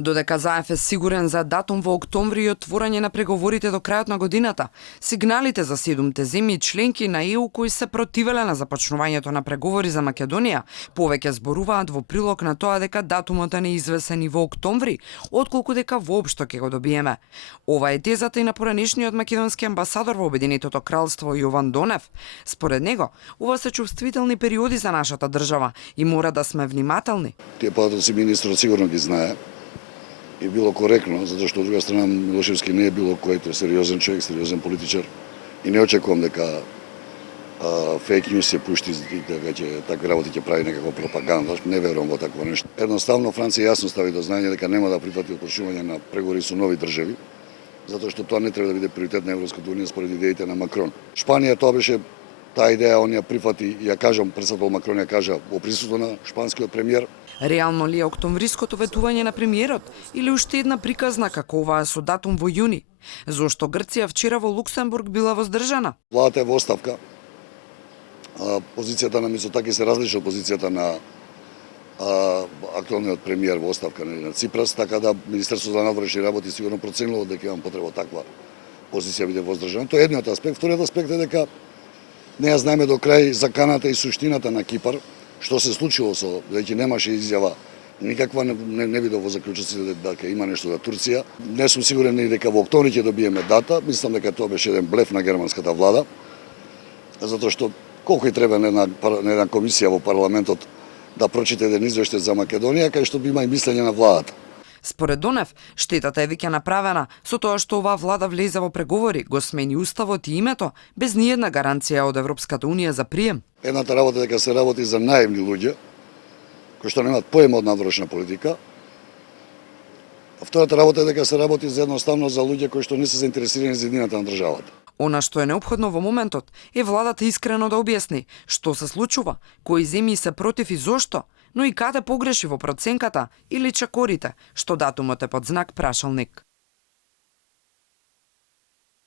Додека ЗАЕФ е сигурен за датум во октомври и отворање на преговорите до крајот на годината, сигналите за 7 земји членки на ЕУ кои се противеле на започнувањето на преговори за Македонија, повеќе зборуваат во прилог на тоа дека датумот е неизвесен и во октомври, отколку дека воопшто ќе го добиеме. Ова е тезата и на поранешниот македонски амбасадор во Обединетото кралство Јован Донев. Според него, ова се чувствителни периоди за нашата држава и мора да сме внимателни. Тие податоци министрот сигурно ги знае и било коректно, затоа што од друга страна Милошевски не е било којто е сериозен човек, сериозен политичар и не очекувам дека фейк ньюс се пушти и дека ќе такви работи ќе прави некако пропаганда, не верувам во такво нешто. Едноставно Франција јасно стави до знање дека нема да прифати отпрошување на преговори со нови држави, затоа што тоа не треба да биде приоритет на Европската унија според идеите на Макрон. Шпанија тоа беше таа идеја, он ја прифати, ја кажам, председател Макрон ја кажа во присуство на шпанскиот премиер. Реално ли е октомвриското ветување на премиерот или уште една приказна како оваа со датум во јуни? Зошто Грција вчера во Луксембург била воздржана? Владата е во оставка. Позицијата на Мицотаки се различи од позицијата на актуелниот премиер во оставка на Ципрас, така да Министерството за надворешни работи сигурно проценило дека имам потреба таква позиција биде воздржана. Тоа е едниот аспект. Вториот аспект е дека не ја знаеме до крај заканата и суштината на Кипар, што се случило со, веќе немаше изјава никаква, не видов во заклучоците дека има нешто за Турција. Не сум сигурен и дека во октомври ќе добиеме дата, мислам дека тоа беше еден блеф на германската влада, затоа што колку и треба на една комисија во парламентот да прочита еден извештај за Македонија, кај што би има и мислење на владата. Според Донев, штетата е веќе направена со тоа што оваа влада влезе во преговори, го смени уставот и името, без ниедна гаранција од Европската унија за прием. Едната работа е дека се работи за наивни луѓе, кои што немаат поема од надворешна политика. А втората работа е дека се работи за едноставно за луѓе кои што не се заинтересирани за едината на државата. Она што е неопходно во моментот е владата искрено да објасни што се случува, кои земји се против и зошто, но и каде погреши во проценката или чакорите, што датумот е под знак прашалник.